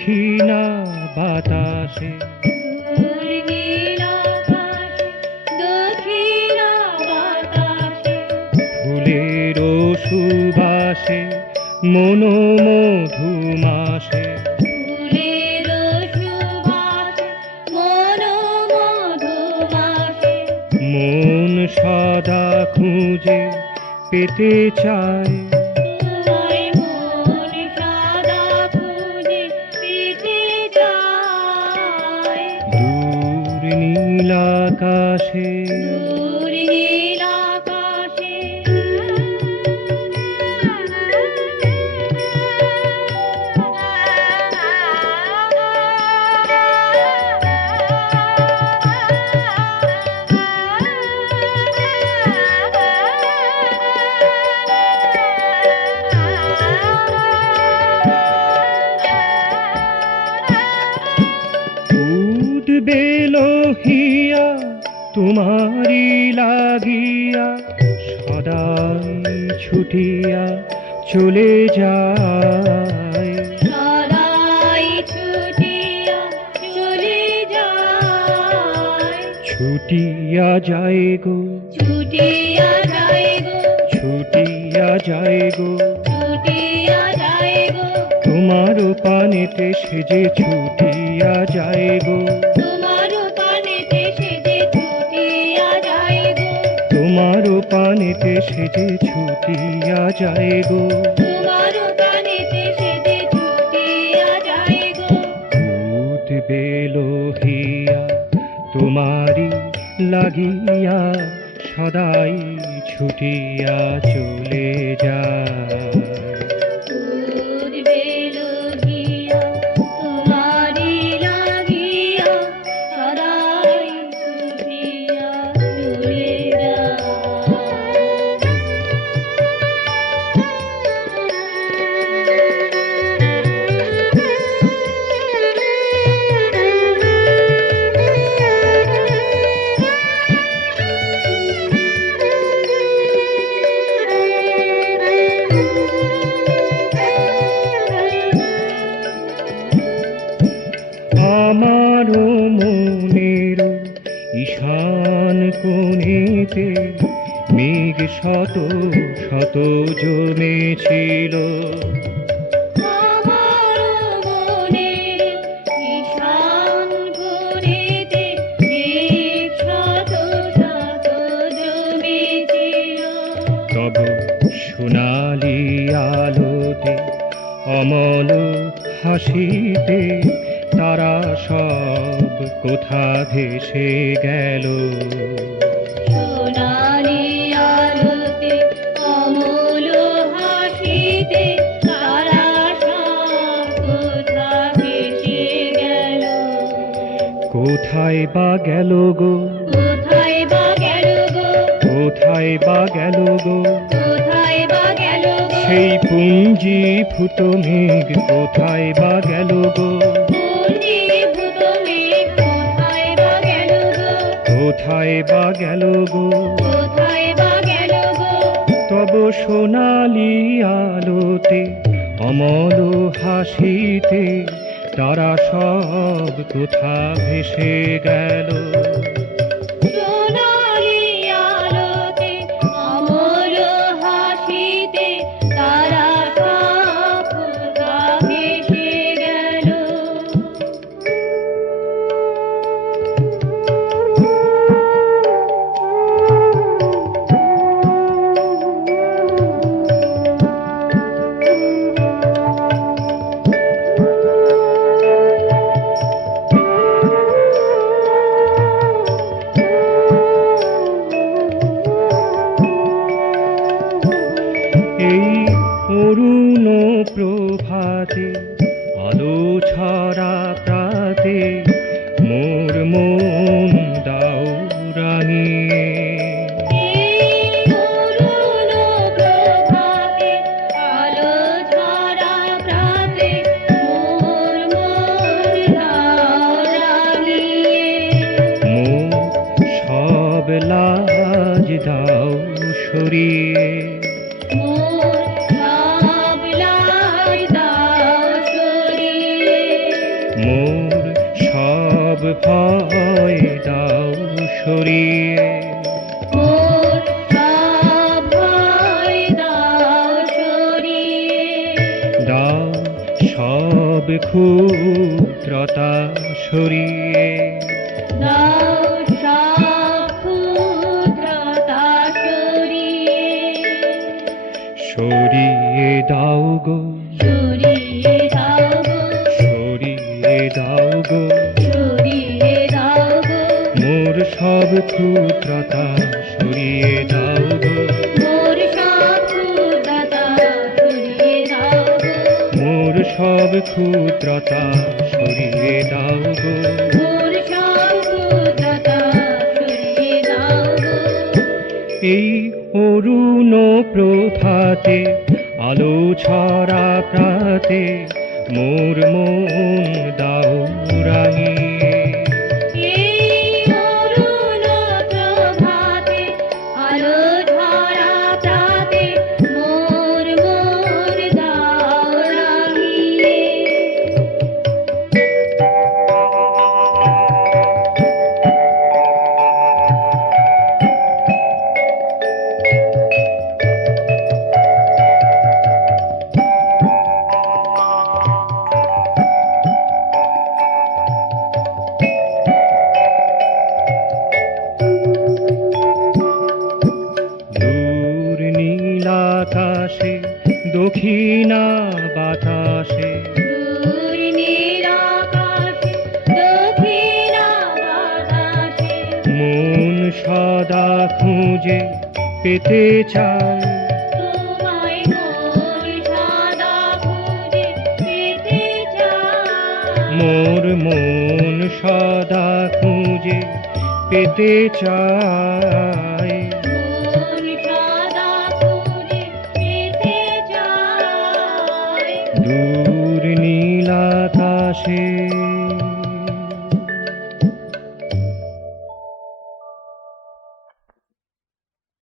দক্ষিণা বাতাসে, ফুলের সুবাসে মনোমধুমাসে, মন সদা খুঁজে পেতে চায় দূর নীল আকাশে। বেলোহিয়া তোমারি লাগিয়া সদাই ছুটিয়া চলে যায়, ছুটিয়া যায় গো, ছুটিয়া যায় গো, তোমার পানেতে সেজে ছুটিয়া যায় গো, তোমার পানেতে সেজে ছুটিয়া যায় গো। দুধ বেলোহিয়া তোমারি লাগিয়া সদাই ছুটিয়া চলে যায়। আমারও মনের ঈশান কোণেতে মেঘ শত শত জমেছিল, তব সোনালি আলোতে অমল হাসিতে তারা সব কোথা ভেসে গেল, সোনালি আলোতে অমল হাসিতে তারা সব কোথা ভেসে গেল। কোথায় বা গেল গো, কোথায় বা গেল গো, কোথায় বা গেল গো, কোথায় বা গেল গো, সেই পুঞ্জীভূত মেঘ কোথায় বা গেল গো, পুঞ্জীভূত মেঘ কোথায় বা গেল গো, কোথায় বা গেল গো, কোথায় বা গেল গো। তব সোনালি আলোতে অমল হাসিতে তারা সব কোথা ভেসে গেল, সোনালি আলোতে অমল হাসিতে তারা সব কোথা ভেসে গেল। এই অরুণ প্রভাতে আলো ছড়া প্রাতে মোর মন দাও রাঙিয়ে, এই অরুণ প্রভাতে আলো ঝরা প্রাতে মোর মন দাও রাঙিয়ে, মোর সব লাজ দাও সরিয়ে, মোর সব লাজ দাও সরিয়ে। মোর সব ভয় দাও সরিয়ে, মোর সব ভয় দাও সরিয়ে, দাও সব ক্ষুদ্রতা সরিয়ে, দাও সব ক্ষুদ্রতা সরিয়ে, সরিয়ে দাও গো, সরিয়ে দাও গো, সরিয়ে দাও গো, সরিয়ে দাও গো, মোর সব ক্ষুদ্রতা সরিয়ে দাও গো, মোর সব ক্ষুদ্রতা সরিয়ে দাও গো, মোর সব ক্ষুদ্রতা সরিয়ে দাও গো। মোর সব ক্ষুদ্রতা সরিয়ে দাও গো। এই অরুণ প্রভাতে আলো ছড়া প্রাতে মোর মন দাও রাঙিয়ে, এই অরুণ প্রভাতে আলো ঝরা প্রাতে মোর মন দাও রাঙিয়ে। দূর নীল আকাশে দক্ষিণা বাতাসে, দূর নীল আকাশে দক্ষিণা বাতাসে মন সদা খুঁজে পেতে চায়, তোমায় মোর সদা খুঁজে পেতে চায়। মোর মন সদা খুঁজে পেতে চায়, মন সদা খুঁজে পেতে চায়। দূর নীল আকাশে